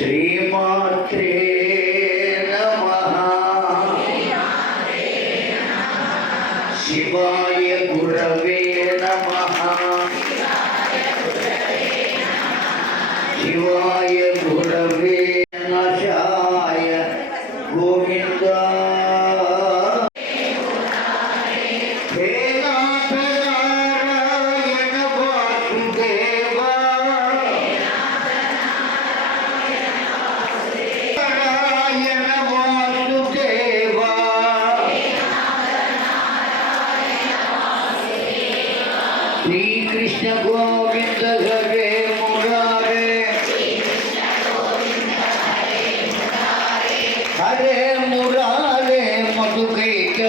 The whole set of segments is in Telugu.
ശ്രീപാത്രേ কে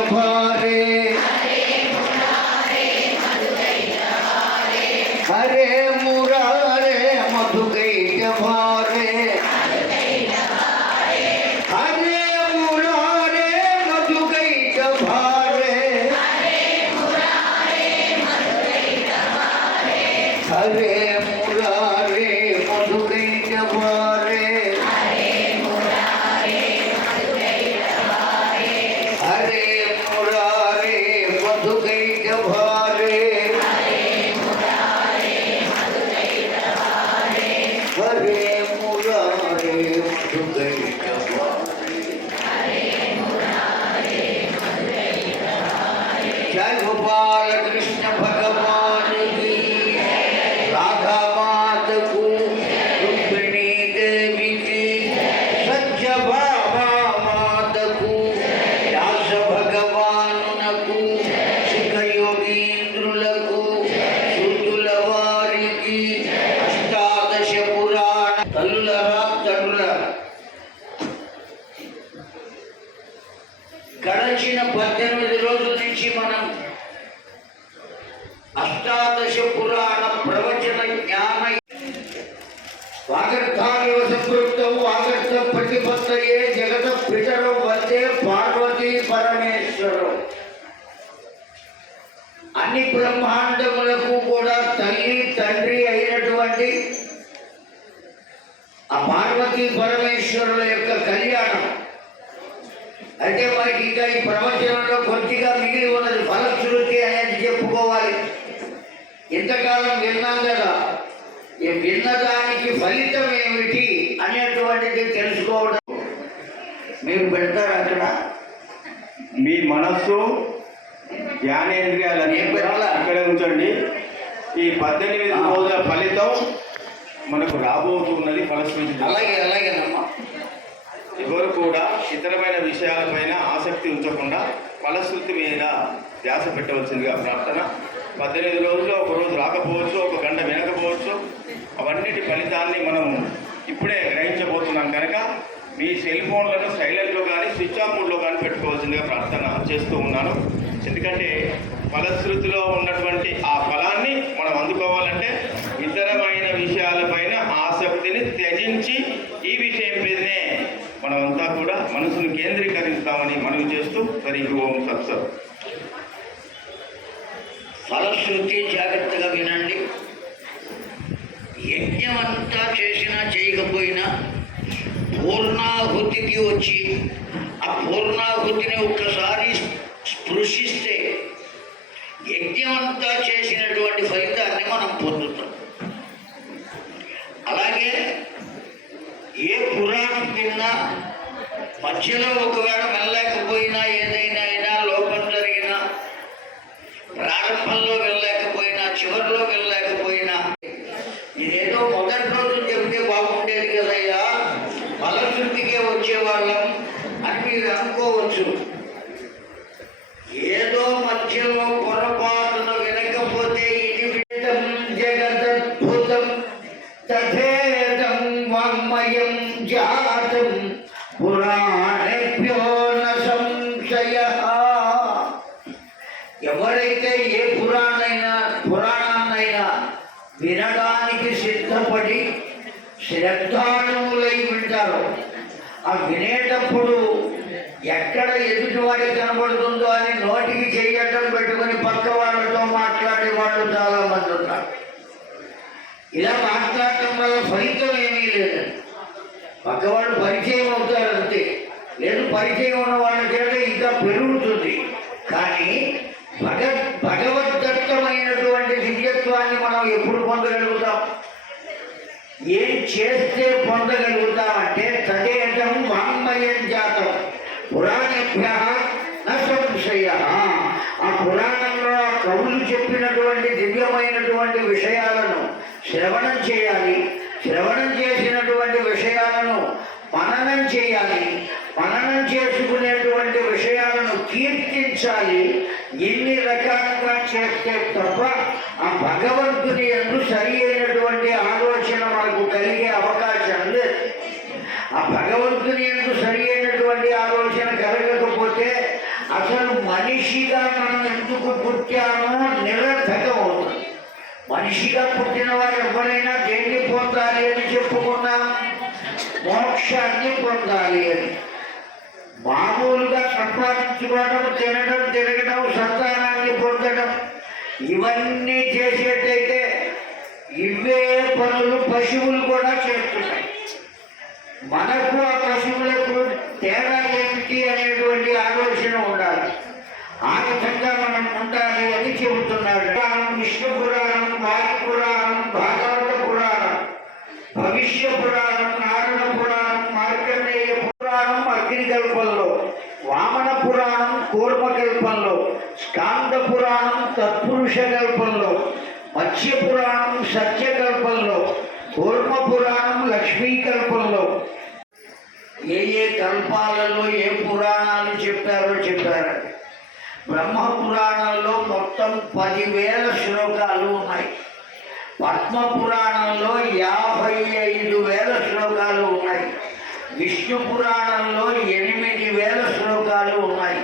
అష్టాదశ పురాణ ప్రవచన జ్ఞాన. వాగర్థానివ సంపృక్తం వాగర్థ ప్రతిపత్తయే జగత పితరం వందే పార్వతీ పరమేశ్వరం. అన్ని బ్రహ్మాండ కూడా తల్లి తండ్రి అయినటువంటి ఆ పార్వతీ పరమేశ్వరుల యొక్క కళ్యాణం అంటే మనకి ఇంకా ఈ ప్రపంచంలో కొద్దిగా మిగిలి ఉన్నది. ఫలశ్రుతి అనేది చెప్పుకోవాలి. ఇంతకాలం విన్నాం కదా ఈ విన్నదానికి ఫలితం ఏమిటి అనేటువంటిది తెలుసుకోవడం. మీరు పెడతారు అక్కడ? మీ మనస్సు జ్ఞానేంద్రియాలని? ఇక్కడే ఉంచండి. ఈ పద్దెనిమిది. రోజుల ఫలితం మనకు రాబోతున్నది ఫలశ్రుతి అలాగే అలాగేనమ్మా ఎవరు కూడా ఇతరమైన విషయాలపైన ఆసక్తి ఉంచకుండా ఫలశ్రుతి మీద ధ్యాస పెట్టవలసిందిగా ప్రార్థన. పద్దెనిమిది రోజుల్లో ఒక రోజు రాకపోవచ్చు ఒక గంట వినకపోవచ్చు. అవన్నిటి ఫలితాన్ని మనం ఇప్పుడే గ్రహించబోతున్నాం కనుక మీ సెల్ ఫోన్లను సైలెంట్లో కానీ స్విచ్ ఆఫ్ మోడ్లో కానీ పెట్టుకోవాల్సిందిగా ప్రార్థన చేస్తూ ఉన్నాను. ఎందుకంటే ఫలశ్రుతిలో ఉన్నటువంటి ఆ ఫలాన్ని మనం అందుకోవాలంటే ఇతరమైన విషయాలపైన ఆసక్తిని త్యజించి ఈ విషయం ఓం ఫలశ్రుతి జాగ్రత్తగా వినండి. యజ్ఞమంతా చేసినా చేయకపోయినా పూర్ణాహుతికి వచ్చి ఆ పూర్ణాహుతిని ఒక్కసారి స్పృశిస్తే యజ్ఞమంతా అంతా చేసినటువంటి ఫలితాన్ని మనం పొందుతాం. మీరు అనుకోవచ్చు. ఏదో మధ్యలో పొరపాటున వినకపోతే ఇది విధం జగదద్భుతం తథేదం వాంగ్మయం జాతం పురాణేభ్యో న సంశయ. ఎవరైతే ఏ పురాణైనా పురాణాన్నైనా వినడానికి సిద్ధపడి శ్రద్ధాళువులై వింటారో ఆ వినేటప్పుడు ఎక్కడ ఎదుటివాడి కనబడుతుందో అని నోటికి చేయటం పెట్టుకొని పక్క వాళ్ళతో మాట్లాడే వాళ్ళు చాలా మంది ఉన్నారు. ఇలా మాట్లాడటం వల్ల ఫలితం ఏమీ లేదు. పక్కవాళ్ళు పరిచయం అవుతారు అంతే. లేదు పరిచయం ఉన్న వాళ్ళ చేత ఇంకా పెరుగుతుంది. కానీ భగత్ భగవద్దత్తమైనటువంటి దివ్యత్వాన్ని మనం ఎప్పుడు పొందగలుగుతాం? ఏం చేస్తే పొందగలుగుతామంటే తదేటం వాంగ్మయం జాతం. పురాణభ్య సంశయ ఆ పురాణంలో ఆ కవులు చెప్పినటువంటి దివ్యమైనటువంటి విషయాలను శ్రవణం చేయాలి. శ్రవణం చేసినటువంటి విషయాలను మననం చేయాలి. మననం చేసుకునేటువంటి విషయాలను కీర్తించాలి. ఎన్ని రకాలుగా చేస్తే తప్ప ఆ భగవంతుని ఎందు సరి అయినటువంటి ఆలోచన మనకు కలిగే అవకాశం లేదు. ఆ భగవంతుని ఎందు సరి అయినటువంటి ఆలోచన కలగకపోతే అసలు మనిషిగా మనం ఎందుకు పుట్టామో నిరర్థకం అవుతుంది మనిషిగా పుట్టిన వారు ఎవరైనా దేన్ని పొందాలి అని చెప్పుకున్నా మోక్షాన్ని పొందాలి అని. మామూలుగా సంపాదించుకోవడం తినడం తిరగడం సంతానాన్ని పొందడం ఇవన్నీ చేసేటైతే ఇవే పనులు పశువులు కూడా చేస్తున్నాయి మనకు ఆ పశువులకు తేడా ఏమిటి అనేటువంటి ఆలోచన ఉండాలి. ఆ విధంగా మనం ఉండాలి అని చెబుతున్నాడు. పురాణం విష్ణు పురాణం వాయు పురాణం భాగవత పురాణం భవిష్య పురాణం నారద పురాణం మార్కండేయ పురాణం అగ్నికల్పంలో వామన పురాణం కూర్మకల్పంలో స్కాంద పురాణం తత్పురుష కల్పంలో మత్స్య పురాణం సత్యకల్పంలో కూర్మ పురాణం లక్ష్మీకల్పంలో ఏ ఏ కల్పాలలో ఏ పురాణాలు చెప్పారో చెప్పారు. బ్రహ్మ పురాణంలో మొత్తం పదివేల శ్లోకాలు ఉన్నాయి. పద్మ పురాణంలో యాభై ఐదు వేల శ్లోకాలు ఉన్నాయి. విష్ణు పురాణంలో ఎనిమిది వేల శ్లోకాలు ఉన్నాయి.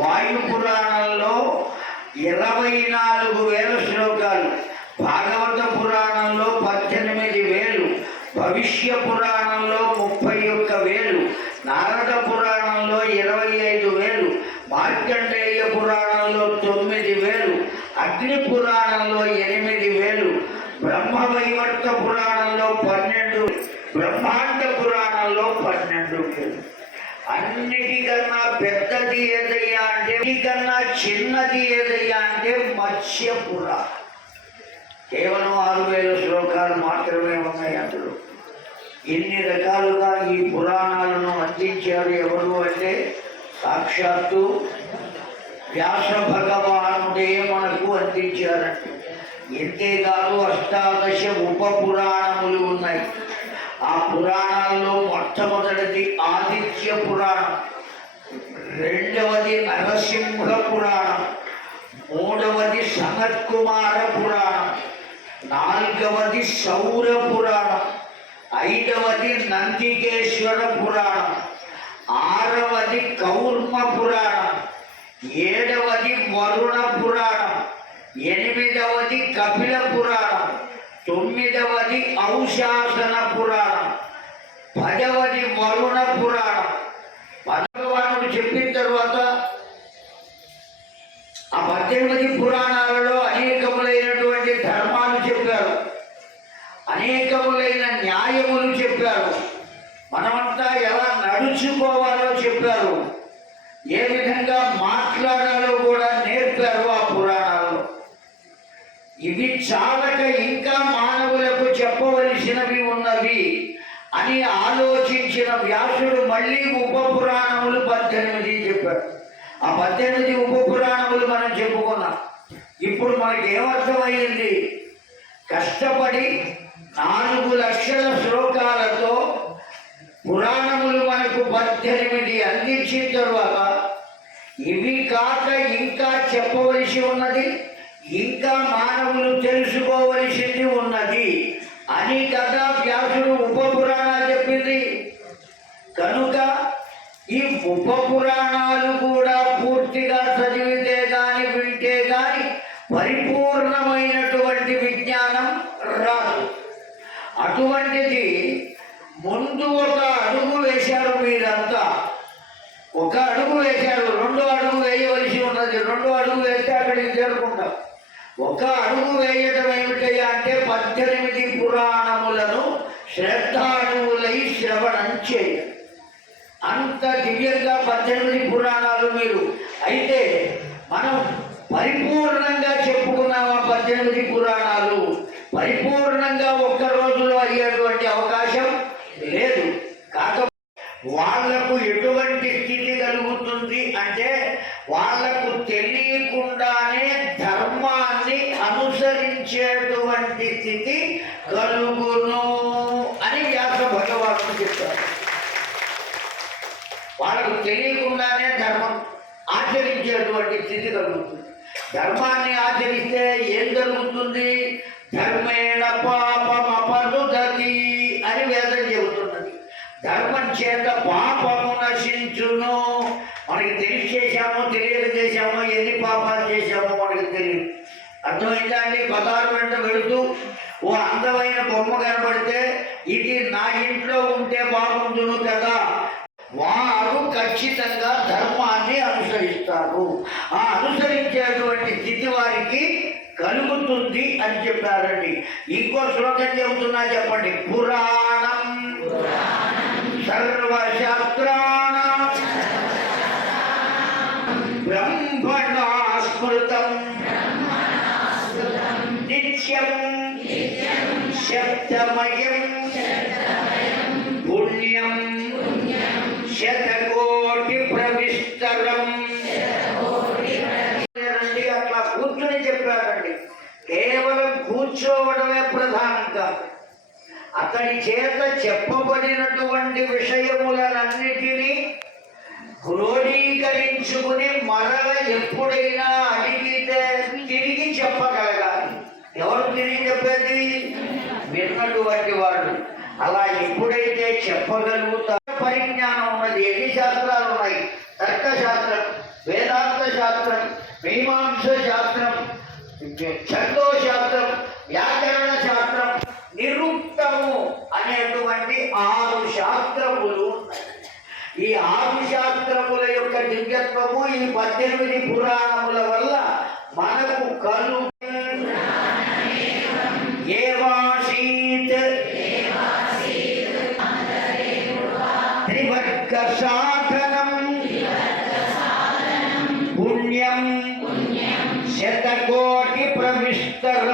వాయు పురాణంలో ఇరవై నాలుగు వేల శ్లోకాలు భాగవత పురాణంలో పద్దెనిమిది వేలు భవిష్య పురాణంలో ముప్పై ఒక్క వేలు నారద పురాణంలో ఇరవై ఐదు వేలు మార్కండేయ పురాణంలో తొమ్మిది వేలు అగ్ని పురాణంలో ఎనిమిది వేలు బ్రహ్మ వైవర్త పురాణంలో పన్నెండు బ్రహ్మాండ పురాణంలో పన్నెండు వేలు. అన్నిటికన్నా పెద్దది ఏదయ్యా అంటే అన్నిటికన్నా చిన్నది ఏదయ్యా అంటే మత్స్య పురాణం. కేవలం ఆరు వేల శ్లోకాలు మాత్రమే ఉన్నాయి అందులో. ఎన్ని రకాలుగా ఈ పురాణాలను అందించారు ఎవరు అంటే సాక్షాత్తు వ్యాస భగవానుడే మనకు అందించారంట ఎంతేకాదు అష్టాదశ ఉప పురాణములు ఉన్నాయి. ఆ పురాణాల్లో మొట్టమొదటిది ఆదిత్య పురాణం రెండవది నరసింహ పురాణం మూడవది సనత్కుమార పురాణం నాలుగవది సౌర పురాణం ఐదవది నందికేశ్వర పురాణం ఆరవది కౌర్మ పురాణం ఏడవది వరుణ పురాణం ఎనిమిదవది కపిల పురాణం తొమ్మిదవది ఔశాసన పురాణం పదవది వరుణ పురాణం. భగవానుడు చెప్పిన తర్వాత ఆ పద్దెనిమిది పురాణాలలో అనేకములైనటువంటి ధర్మాలు చెప్పారు. అనేకములైన న్యాయములు చెప్పారు. మనమంతా ఎలా నడుచుకోవాలో చెప్పారు ఏ విధంగా మాట్లాడాలో కూడా నేర్పారు ఆ పురాణాలు ఇవి చాలక ఇంకా మానవులకు చెప్పవలసినవి ఉన్నవి అని ఆలోచించిన వ్యాసుడు మళ్ళీ ఉప పురాణములు పద్దెనిమిది చెప్పాడు. ఆ పద్దెనిమిది ఉప పురాణములు మనం చెప్పుకున్నాం. ఇప్పుడు మనకి ఏమర్థమైంది? కష్టపడి నాలుగు లక్షల శ్లోకాలతో పురాణములు మనకు పద్దెనిమిది అందించిన తరువాత ఇవి కాక ఇంకా చెప్పవలసి ఉన్నది? ఇంకా మానవులు తెలుసుకోవలసింది ఉన్నది. అని కదా వ్యాసుడు ఉప పురాణాలు చెప్పింది కనుక ఈ ఉప పురాణాలు కూడా పూర్తిగా చదివితే గాని వింటే గాని పరిపూర్ణమైనటువంటి విజ్ఞానం రాదు. అటువంటిది ముందు ఒక అడుగు వేశారు మీరంతా. ఒక అడుగు వేశారు రెండు అడుగు వేస్తే అక్కడికి చేరుకుంటాం. ఒక అడుగు వేయటం ఏమిటయ్యా అంటే పద్దెనిమిది పురాణములను శ్రద్ధాళువులై శ్రవణం చేయాలి అంత దివ్యంగా పద్దెనిమిది పురాణాలు మీరు. అయితే మనం పరిపూర్ణంగా చెప్పుకున్నామా పద్దెనిమిది పురాణాలు? పరిపూర్ణంగా ఒక్క రోజులో అయ్యేటువంటి అవకాశం లేదు. కాక వాళ్ళకు ఎటువంటి స్థితి కలుగుతుంది అంటే వాళ్ళ అనుసరించేటువంటి స్థితి కలుగును అని వ్యాస భగవానుడు చెప్పారు వాళ్ళకు తెలియకుండానే ధర్మం ఆచరించేటువంటి స్థితి కలుగుతుంది. ధర్మాన్ని ఆచరిస్తే ఏం జరుగుతుంది? ధర్మేణ పాపం అపరుదతి అని వేదం చెబుతున్నది. ధర్మం చేత పాపము అర్థమైందా అండి పదాలు వెంట వెళుతూ ఓ అందమైన బొమ్మ కనబడితే ఇది నా ఇంట్లో ఉంటే బాగుండును కదా? వారు ఖచ్చితంగా ధర్మాన్ని అనుసరిస్తారు. ఆ అనుసరించేటువంటి స్థితి వారికి కలుగుతుంది అని చెప్పారండి. ఇంకో శ్లోకం చెబుతున్నా చెప్పండి. పురాణం సర్వశాస్త్రాణ బ్రహ్మణ స్మృతం నిత్యం. శబ్దమయం. పుణ్యం. శతకోటి ప్రవిష్టరం. రండి అట్లా కూర్చుని చెప్పారండి కేవలం కూర్చోవడమే ప్రధానం కాదు అతడి చేత చెప్పబడినటువంటి విషయం అనేటువంటి ఆరు శాస్త్రములు ఈ ఆరు శాస్త్రముల యొక్క దివ్యత్వము ఈ పద్దెనిమిది పురాణముల వల్ల మనకు కలు. ఏవాసీత్ త్రివర్గ సాధనం పుణ్యం. శతకోటి ప్రవిష్టర.